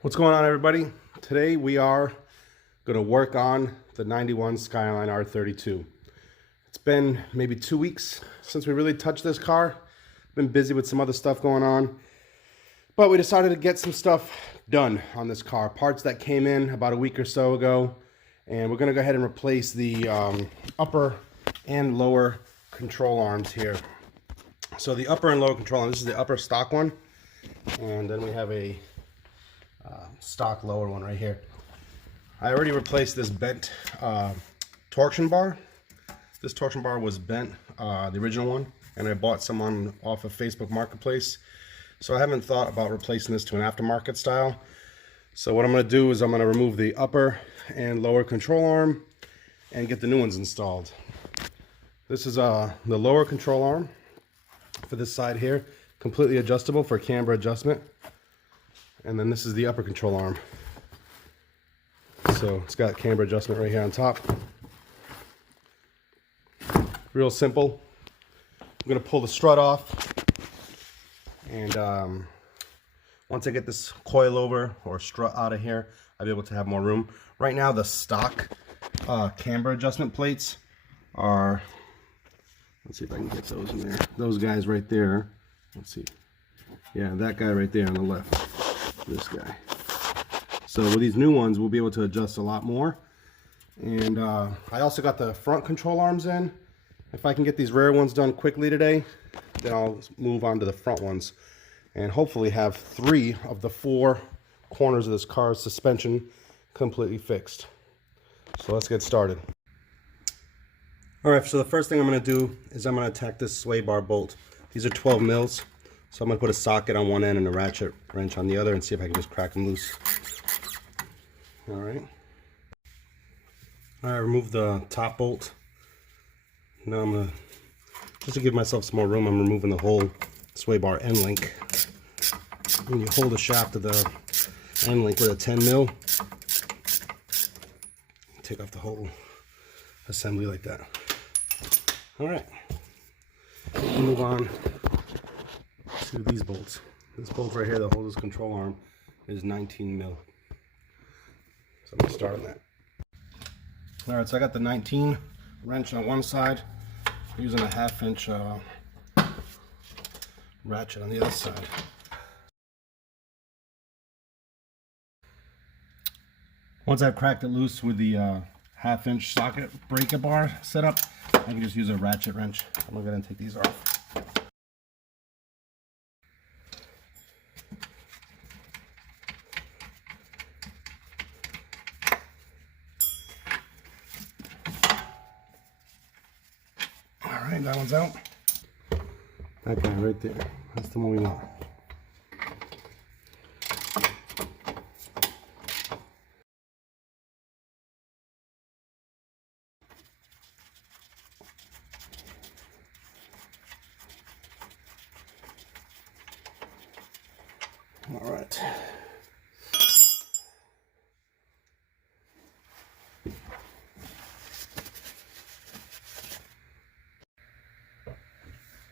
What's going on, everybody? Today we are going to work on the 91 Skyline R32. It's been maybe 2 weeks since we really touched this car. Been busy with some other stuff going on, but we decided to get some stuff done on this car. Parts that came in about a week or so ago, and we're going to go ahead and replace the upper and lower control arms here. So the upper and lower control arm, this is the upper stock one, and then we have a stock lower one right here. I already replaced this bent torsion bar. This torsion bar was bent, the original one, and I bought some off of Facebook Marketplace. So I haven't thought about replacing this to an aftermarket style. So what I'm going to do is I'm going to remove the upper and lower control arm and get the new ones installed. This is the lower control arm for this side here, completely adjustable for camber adjustment. And then this is the upper control arm. So it's got camber adjustment right here on top. Real simple. I'm going to pull the strut off. And once I get this coilover or strut out of here, I'll be able to have more room. Right now the stock camber adjustment plates are, let's see if I can get those in there. Those guys right there. Let's see. Yeah, that guy right there on the left. This guy. So with these new ones, we'll be able to adjust a lot more. And I also got the front control arms in. If I can get these rear ones done quickly today, then I'll move on to the front ones and hopefully have 3 of the 4 corners of this car's suspension completely fixed. So let's get started. All right, so the first thing I'm going to do is I'm going to attack this sway bar bolt. These are 12 mils. So I'm going to put a socket on one end and a ratchet wrench on the other and see if I can just crack them loose. All right, remove the top bolt. Now I'm going to, just to give myself some more room, I'm removing the whole sway bar end link. When you hold the shaft of the end link with a 10 mil, take off the whole assembly like that. All right, we'll move on to these bolts. This bolt right here that holds this control arm is 19 mil. So I'm going to start on that. Alright, so I got the 19 wrench on one side. I'm using a 1/2 inch ratchet on the other side. Once I've cracked it loose with the 1/2 inch socket breaker bar setup, I can just use a ratchet wrench. I'm going to go ahead and take these off. Alright, that one's out. That guy right there. That's the one we want. Alright.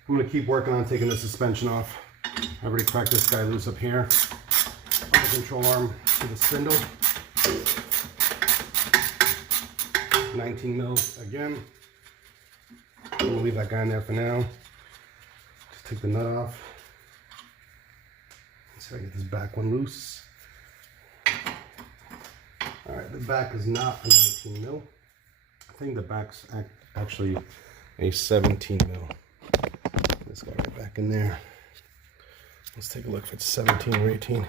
I'm going to keep working on taking the suspension off. I've already cracked this guy loose up here. The control arm to the spindle. 19 mils again. I'm going to leave that guy in there for now. Just take the nut off. Let's see if I get this back one loose. Alright, the back is not a 19 mil. I think the back's actually a 17 mil. This guy right back in there. Let's take a look if it's 17 or 18. I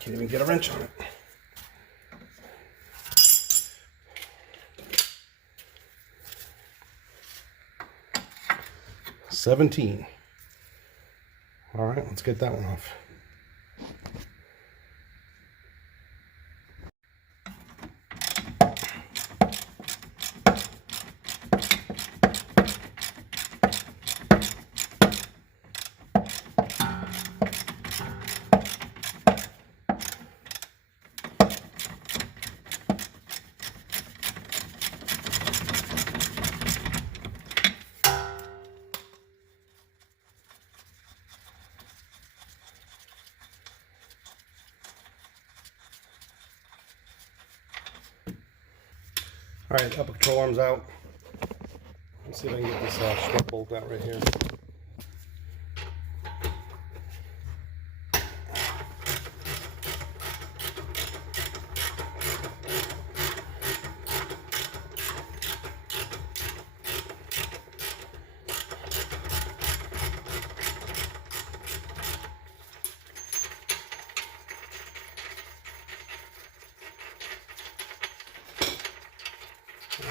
can't even get a wrench on it. $17. All right, let's get that one off. All right, upper control arm's out. Let's see if I can get this strut bolt out right here.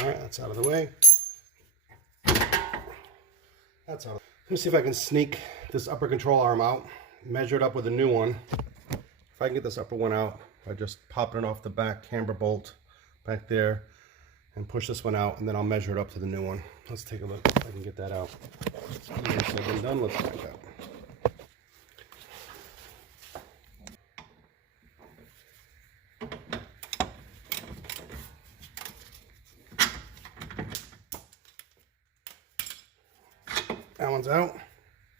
All right, that's out of the way. That's out. Let me see if I can sneak this upper control arm out, measure it up with a new one. If I can get this upper one out by just popping it off the back camber bolt back there and push this one out, and then I'll measure it up to the new one. Let's take a look if I can get that out. Easier said than done. Let's find out. That one's out.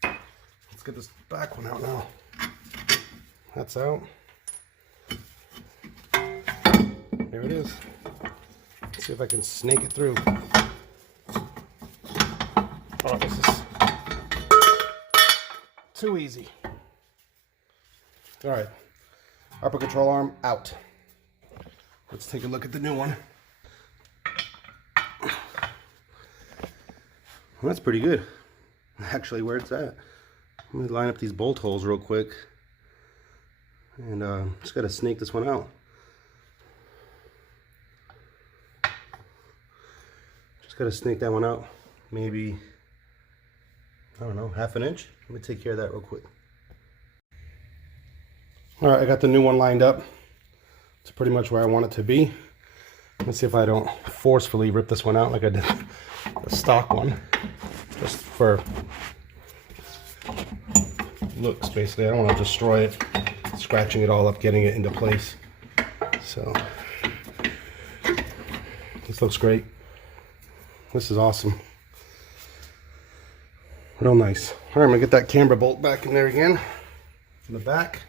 Let's get this back one out now. That's out. There it is. Let's see if I can snake it through. Oh, this is too easy. All right, upper control arm out. Let's take a look at the new one. Well, that's pretty good. Actually, where it's at. Let me line up these bolt holes real quick. And just gotta snake this one out. Just gotta snake that one out. Maybe, I don't know, half an inch. Let me take care of that real quick. All right, I got the new one lined up. It's pretty much where I want it to be. Let's see if I don't forcefully rip this one out like I did the stock one. Just for looks, basically. I don't want to destroy it, scratching it all up, getting it into place. So this looks great. This is awesome. Real nice. All right, I'm gonna get that camber bolt back in there again in the back.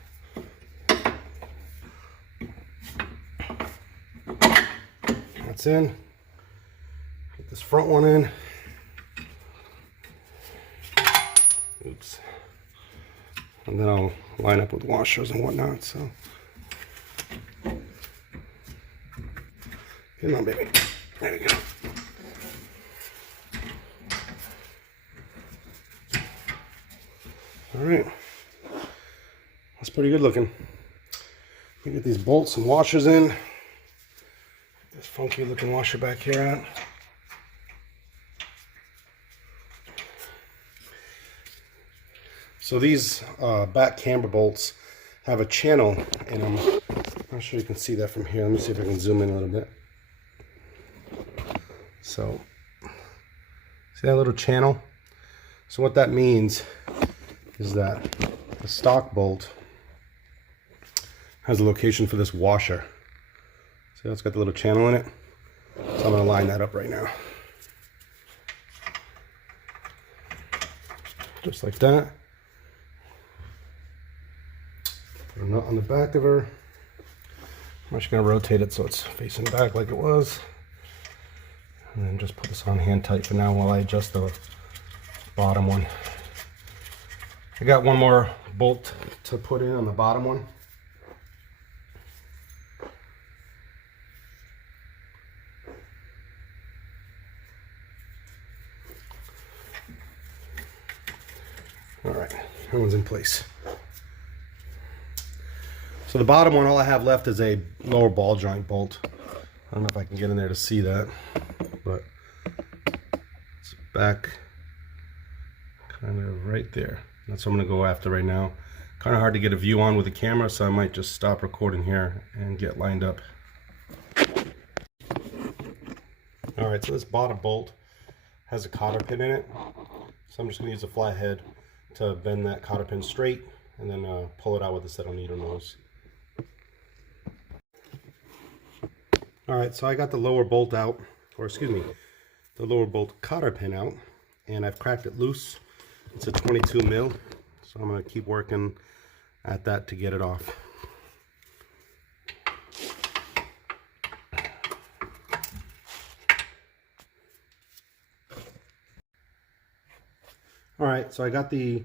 That's in. Get this front one in. Oops. And then I'll line up with washers and whatnot, so. Come on, baby. There we go. All right. That's pretty good looking. Let me get these bolts and washers in. This funky looking washer back here out. So these back camber bolts have a channel in them. I'm not sure you can see that from here. Let me see if I can zoom in a little bit. So, see that little channel? So what that means is that the stock bolt has a location for this washer. See how it's got the little channel in it? So I'm going to line that up right now. Just like that. Put a nut on the back of her. I'm just going to rotate it so it's facing back like it was. And then just put this on hand tight for now while I adjust the bottom one. I got one more bolt to put in on the bottom one. All right, that one's in place. So the bottom one, all I have left is a lower ball joint bolt. I don't know if I can get in there to see that, but it's back kind of right there. That's what I'm gonna go after right now. Kind of hard to get a view on with the camera, so I might just stop recording here and get lined up. All right, so this bottom bolt has a cotter pin in it. So I'm just gonna use a flathead to bend that cotter pin straight and then pull it out with a set on needle nose. All right, so I got the lower bolt out, or excuse me, the lower bolt cotter pin out, and I've cracked it loose. It's a 22 mil, so I'm gonna keep working at that to get it off. right, so I got the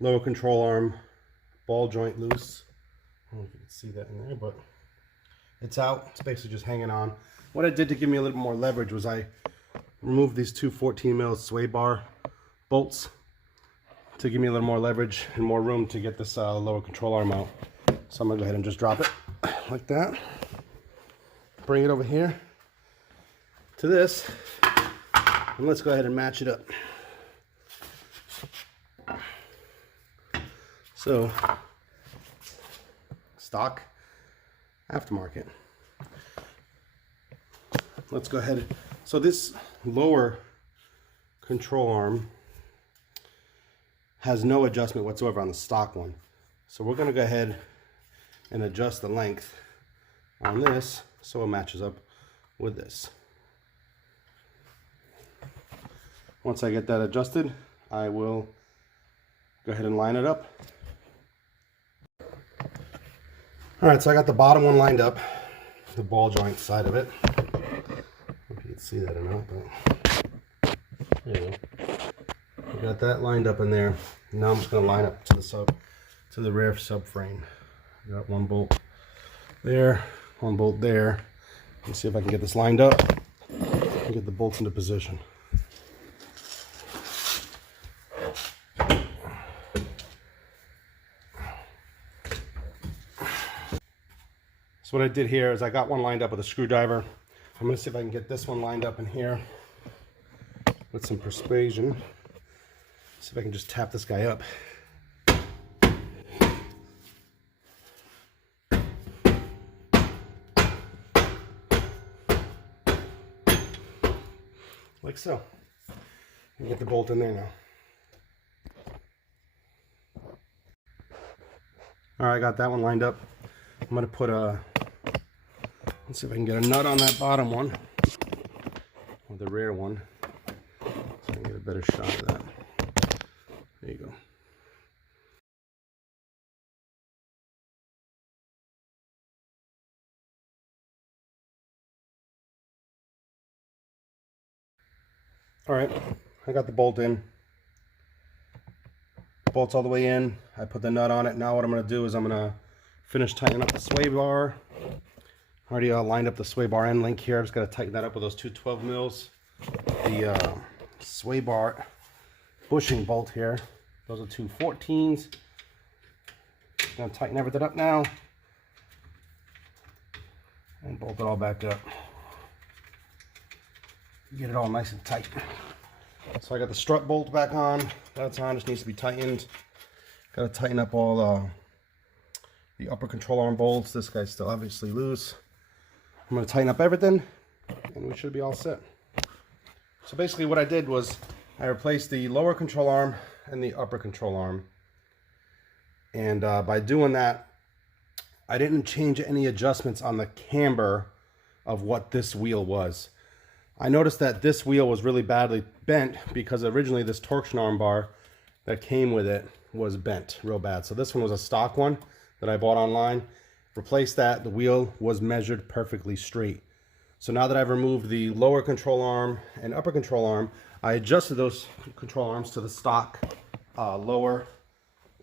lower control arm ball joint loose. I don't know if you can see that in there, but it's out. It's basically just hanging on. What I did to give me a little more leverage was I removed these two 14 mil sway bar bolts to give me a little more leverage and more room to get this lower control arm out. So I'm gonna go ahead and just drop it like that. Bring it over here to this, and let's go ahead and match it up. So, stock, aftermarket. Let's go ahead. So this lower control arm has no adjustment whatsoever on the stock one. So we're going to go ahead and adjust the length on this so it matches up with this. Once I get that adjusted, I will go ahead and line it up. All right, so I got the bottom one lined up, the ball joint side of it. I don't know if you can see that or not, but there you go. I got that lined up in there. Now I'm just going to line up to the rear subframe. I got one bolt there, one bolt there. Let's see if I can get this lined up and get the bolts into position. So what I did here is I got one lined up with a screwdriver. I'm going to see if I can get this one lined up in here with some persuasion. See if I can just tap this guy up. Like so. And get the bolt in there now. All right, I got that one lined up. I'm going to put a, let's see if I can get a nut on that bottom one, or the rear one, so I can get a better shot of that. There you go. All right, I got the bolt in. Bolt's all the way in. I put the nut on it. Now what I'm going to do is I'm going to finish tightening up the sway bar. Already lined up the sway bar end link here. I've just got to tighten that up with those two 12 mils. The sway bar bushing bolt here. Those are two 14s. Gonna tighten everything up now and bolt it all back up. Get it all nice and tight. So I got the strut bolt back on. That's on. Just needs to be tightened. Got to tighten up all the upper control arm bolts. This guy's still obviously loose. I'm going to tighten up everything and we should be all set. So basically what I did was I replaced the lower control arm and the upper control arm. And by doing that, I didn't change any adjustments on the camber of what this wheel was. I noticed that this wheel was really badly bent because originally this torsion arm bar that came with it was bent real bad. So this one was a stock one that I bought online. Replaced that, the wheel was measured perfectly straight. So now that I've removed the lower control arm and upper control arm, I adjusted those control arms to the stock lower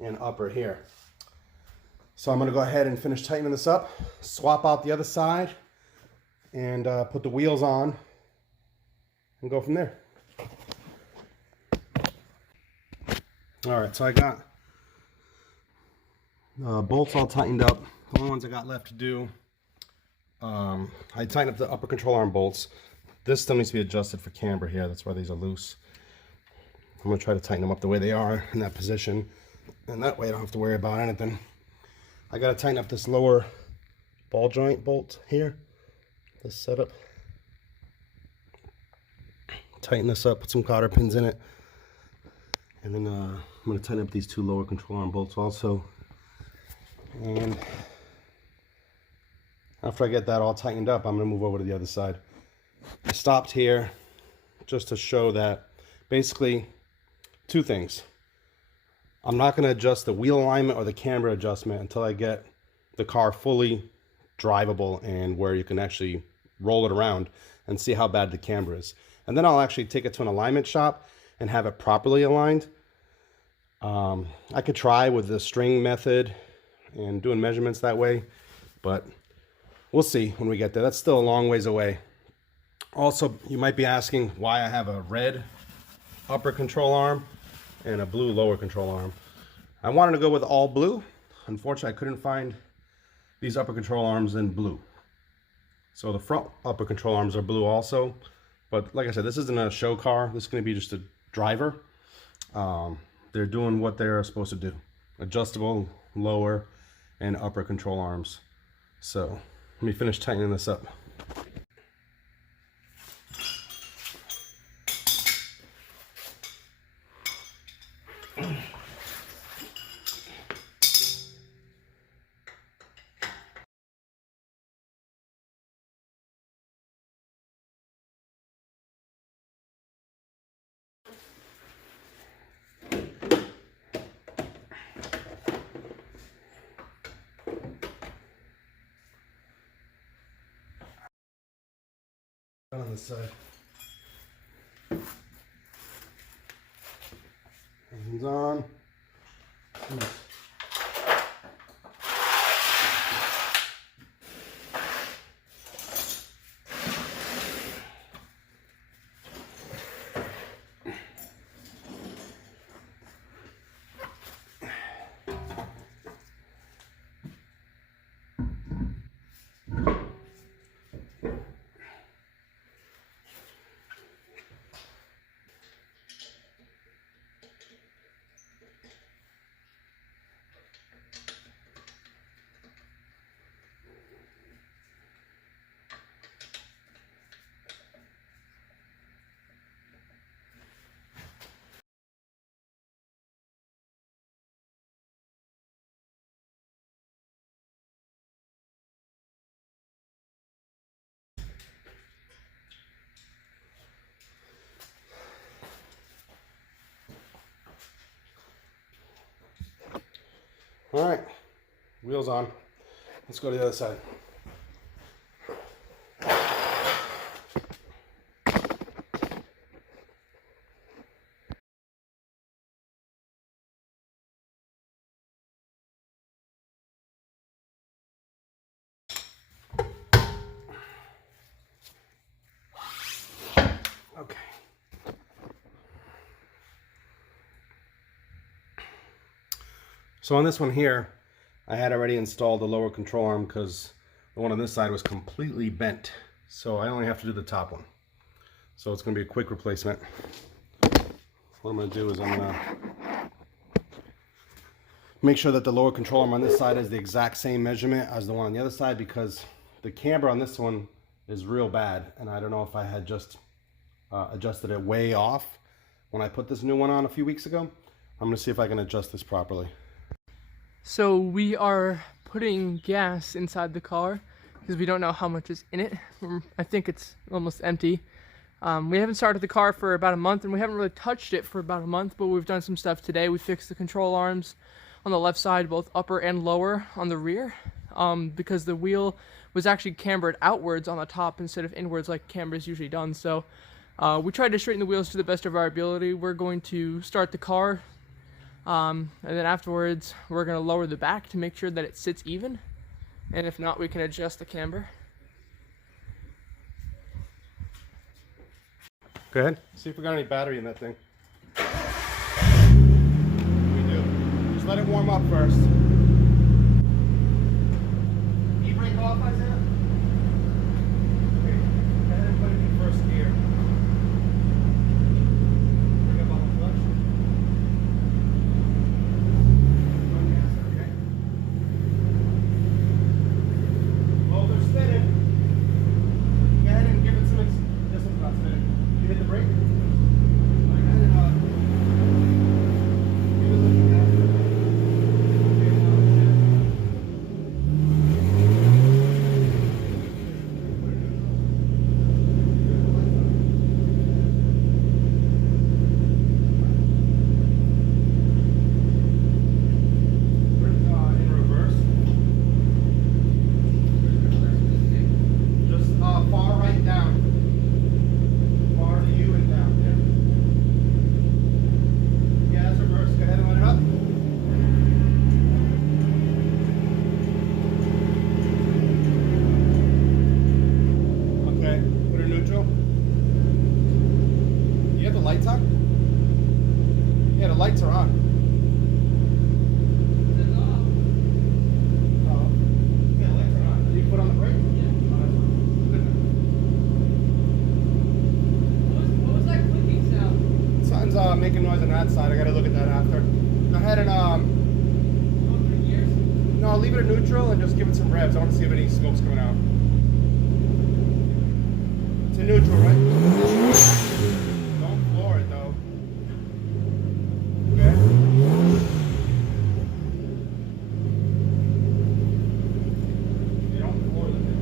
and upper here. So I'm going to go ahead and finish tightening this up, swap out the other side, and put the wheels on and go from there. All right, so I got bolts all tightened up. The only ones I got left to do, I tightened up the upper control arm bolts. This still needs to be adjusted for camber here. That's why these are loose. I'm going to try to tighten them up the way they are in that position. And that way I don't have to worry about anything. I got to tighten up this lower ball joint bolt here. This setup. Tighten this up, put some cotter pins in it. And then I'm going to tighten up these two lower control arm bolts also. And after I get that all tightened up, I'm going to move over to the other side. I stopped here just to show that basically two things. I'm not going to adjust the wheel alignment or the camber adjustment until I get the car fully drivable and where you can actually roll it around and see how bad the camber is. And then I'll actually take it to an alignment shop and have it properly aligned. I could try with the string method and doing measurements that way, but we'll see when we get there. That's still a long ways away. Also, you might be asking why I have a red upper control arm and a blue lower control arm. I wanted to go with all blue. Unfortunately, I couldn't find these upper control arms in blue. So the front upper control arms are blue also. But like I said, this isn't a show car. This is going to be just a driver. They're doing what they're supposed to do. Adjustable lower and upper control arms. So let me finish tightening this up. On this side. Everything's on. All right, wheels on. Let's go to the other side. Okay. So on this one here, I had already installed the lower control arm because the one on this side was completely bent. So I only have to do the top one. So it's going to be a quick replacement. What I'm going to do is I'm going to make sure that the lower control arm on this side is the exact same measurement as the one on the other side, because the camber on this one is real bad. And I don't know if I had just adjusted it way off when I put this new one on a few weeks ago. I'm going to see if I can adjust this properly. So we are putting gas inside the car because we don't know how much is in it. I think it's almost empty. We haven't started the car for about a month, and we haven't really touched it for about a month, but we've done some stuff today. We fixed the control arms on the left side, both upper and lower on the rear, because the wheel was actually cambered outwards on the top instead of inwards like camber is usually done. So we tried to straighten the wheels to the best of our ability. We're going to start the car. And then afterwards, we're going to lower the back to make sure that it sits even. And if not, we can adjust the camber. Go ahead. See if we got any battery in that thing. We do. Just let it warm up first. E-brake off, Isaiah? Okay. Go ahead and put it in first gear. Bring up on the clutch. lights are on. Oh. Yeah, the lights are on. Did you put on the brake? Yeah. What was that clicking sound? Something's making noise on that side. I gotta look at that after. Go ahead and no, I'll leave it at neutral and just give it some revs. I want to see if any smoke's coming out. It's in neutral, right? Don't floor it though. Okay. You don't floor the thing.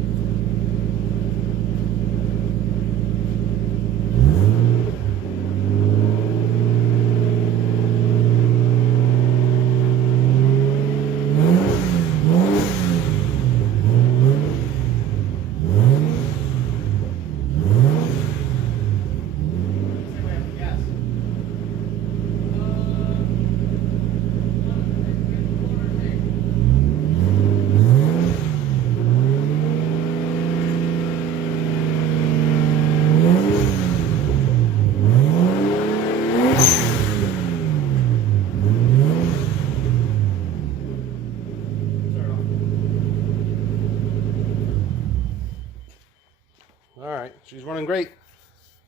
All right, she's running great. I'm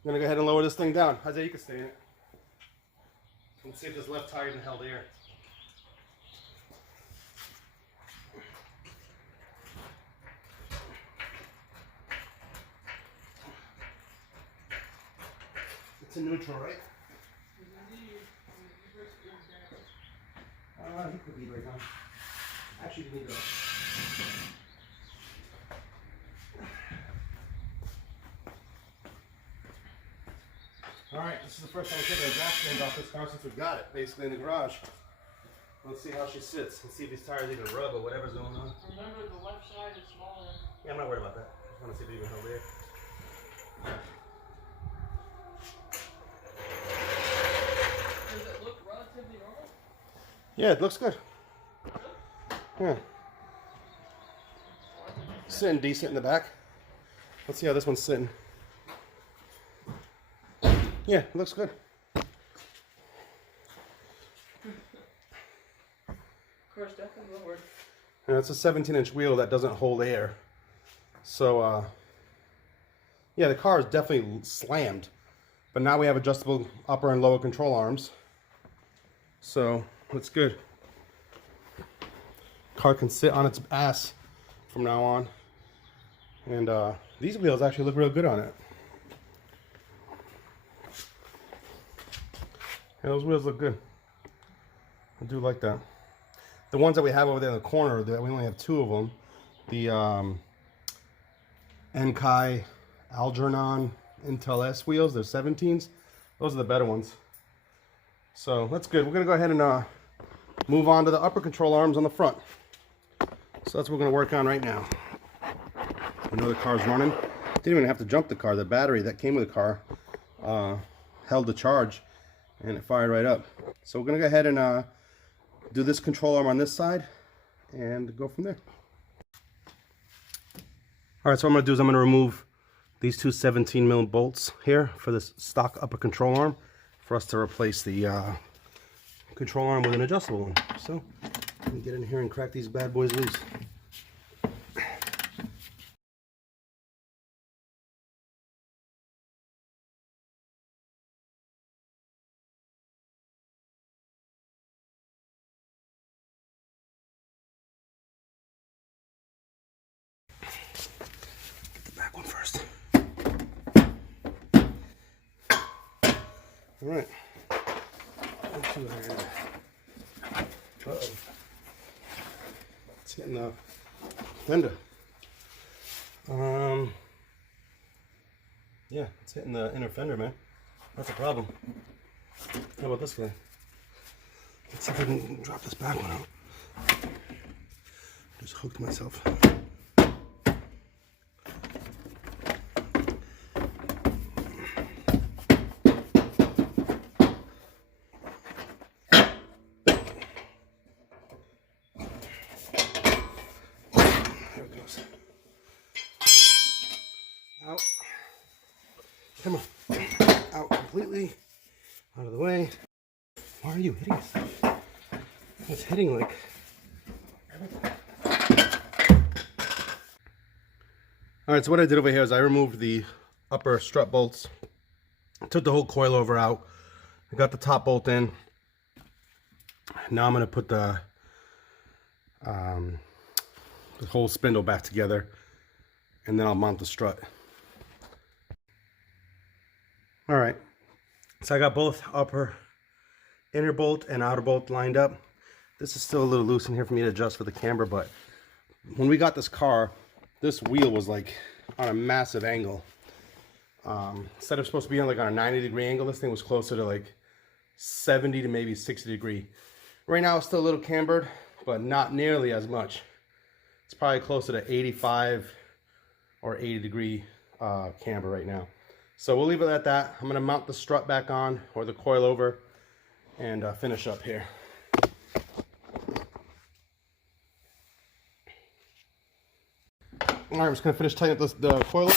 gonna go ahead and lower this thing down. Isaiah, you can stay in it. Let's see if this left tire can held air. It's in neutral, right? He could be right now. Actually, you need to. Alright, this is the first time we're taking a gas stand off this car since we've got it, basically in the garage. Let's see how she sits. Let's see if these tires even rub or whatever's going on. Remember, the left side is smaller. Yeah, I'm not worried about that. I just want to see if it even held there. Does it look relatively normal? Yeah, it looks good. Yeah. Sitting decent in the back. Let's see how this one's sitting. Yeah, it looks good. Car's definitely lowered. And it's a 17-inch wheel that doesn't hold air. So, yeah, the car is definitely slammed. But now we have adjustable upper and lower control arms. So, that's good. Car can sit on its ass from now on. And these wheels actually look real good on it. Yeah, those wheels look good. I do like that. The ones that we have over there in the corner, we only have two of them. The Enkai Algernon Intel S wheels, they're 17s. Those are the better ones. So that's good. We're gonna go ahead and move on to the upper control arms on the front. So that's what we're gonna work on right now. I know the car's running. Didn't even have to jump the car. The battery that came with the car held the charge and it fired right up. So we're gonna go ahead and do this control arm on this side and go from there. All right, so what I'm gonna do is I'm gonna remove these two 17mm bolts here for this stock upper control arm for us to replace the control arm with an adjustable one. So let me get in here and crack these bad boys loose. Back one first. All right. Uh-oh. It's hitting the fender. Yeah, it's hitting the inner fender, man. That's a problem. How about this guy? Let's see if I can drop this back one out. Just hooked myself. Out. Come on. Out completely. Out of the way. Why are you hitting yourself? It's hitting like... Alright, so what I did over here is I removed the upper strut bolts. I took the whole coilover out. I got the top bolt in. Now I'm going to put the whole spindle back together, and then I'll mount the strut. Alright, so I got both upper inner bolt and outer bolt lined up. This is still a little loose in here for me to adjust for the camber, but when we got this car, this wheel was like on a massive angle. Instead of supposed to be on like on a 90-degree angle, this thing was closer to like 70 to maybe 60 degree. Right now it's still a little cambered, but not nearly as much. It's probably closer to 85 or 80 degree camber right now. So we'll leave it at that. I'm gonna mount the strut back on, or the coilover, and finish up here. All right, we're just gonna finish tightening up the coilover.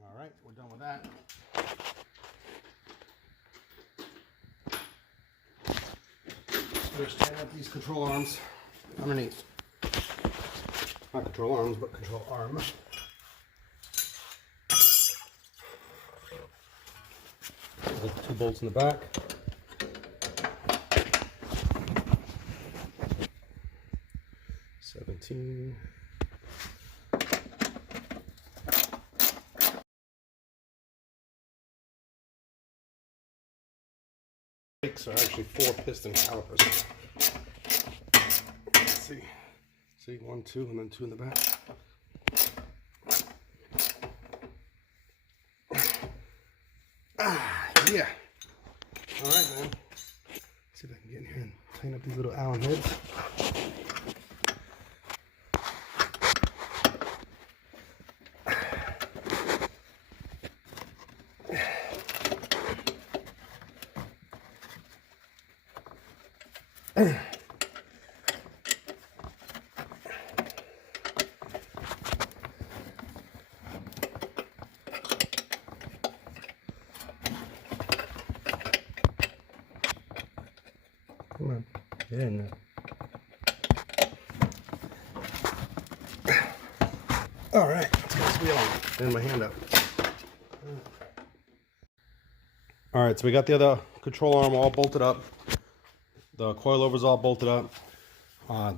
All right, we're done with that. Finish tightening up these control arms underneath. Not control arms, but control arm. The 2 bolts in the back. Brakes are actually 4 piston calipers. Let's see. See, 1, 2, and then 2 in the back. Yeah. All right, man. Let's see if I can get in here and tighten up these little Allen heads. Come on, get in there. All right, let's get this wheel on. And my hand up. All right, so we got the other control arm all bolted up. The coilover's all bolted up.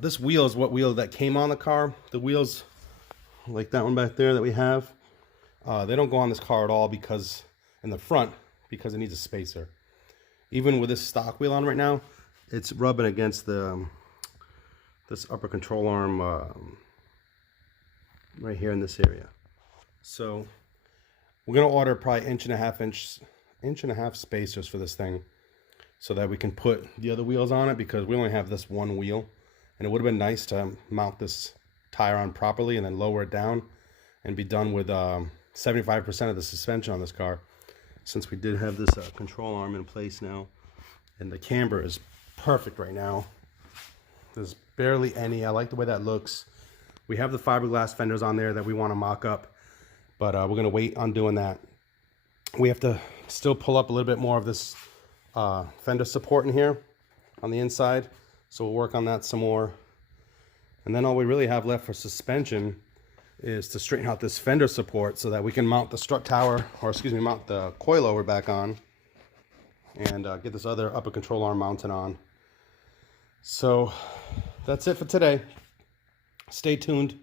This wheel is what wheel that came on the car. The wheels, like that one back there that we have, they don't go on this car at all because, in the front, because it needs a spacer. Even with this stock wheel on right now, it's rubbing against the this upper control arm right here in this area. So we're gonna order probably inch and a half spacers for this thing, so that we can put the other wheels on it, because we only have this one wheel, and it would have been nice to mount this tire on properly and then lower it down and be done with 75% of the suspension on this car, since we did have this control arm in place now, and the camber is perfect right now. There's barely any. I like the way that looks. We have the fiberglass fenders on there that we want to mock up, but we're going to wait on doing that. We have to still pull up a little bit more of this fender support in here on the inside, so we'll work on that some more. And then all we really have left for suspension is to straighten out this fender support so that we can mount the strut tower, or excuse me, mount the coilover back on, and get this other upper control arm mounted on. So that's it for today. Stay tuned,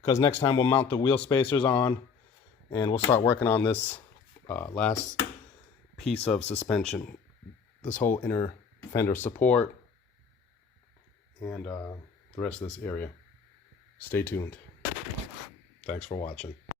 because next time we'll mount the wheel spacers on, and we'll start working on this last piece of suspension, this whole inner fender support, and the rest of this area. Stay tuned. Thanks for watching.